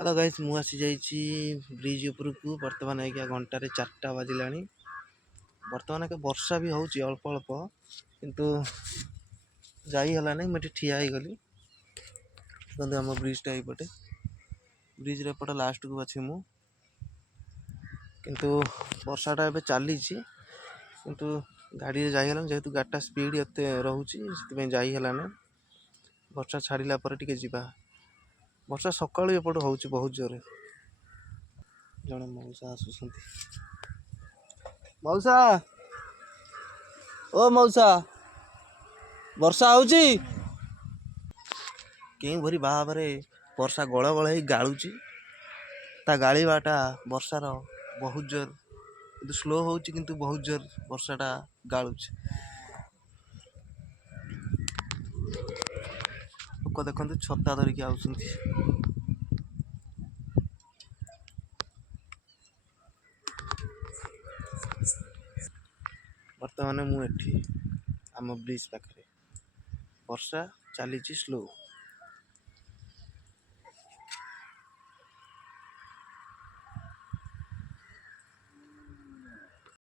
Hello guys मु आसी जाइए ब्रिज उपरकू बर्तमान आज्ञा घंटे 4टा बाजिलानी। बर्तमान के वर्षा भी होची अल्प अल्प किंतु जाई हला नहीं मैं ठिया ही गली देखते आम ब्रिजटा यपटे ब्रिज एपटे लास्ट को अच्छी मु किंतु वर्षाटा एबे चली किंतु गाड़ी जाइला जेहेतु गाड़ीटा स्पीड एत रोचे से जाइला वर्षा छाड़ा पर टिके जीवा। वर्षा सकाळु एपटे होची बहुत जोरे। जड़े मौसा आसुंट मौसा ओ मौसा वर्षा होची कहीं भरी भाव वर्षा गड़ गड़ ही गालुची ता गाड़ीबाटा वर्षार बहुत जोर किंतु स्लो होची किंतु बहुत जोर वर्षाटा गालुची। लोक देखते छता धरिकी आउछंती। बर्तमान मुझे आम ब्रिज पाखे वर्षा चली स्लो।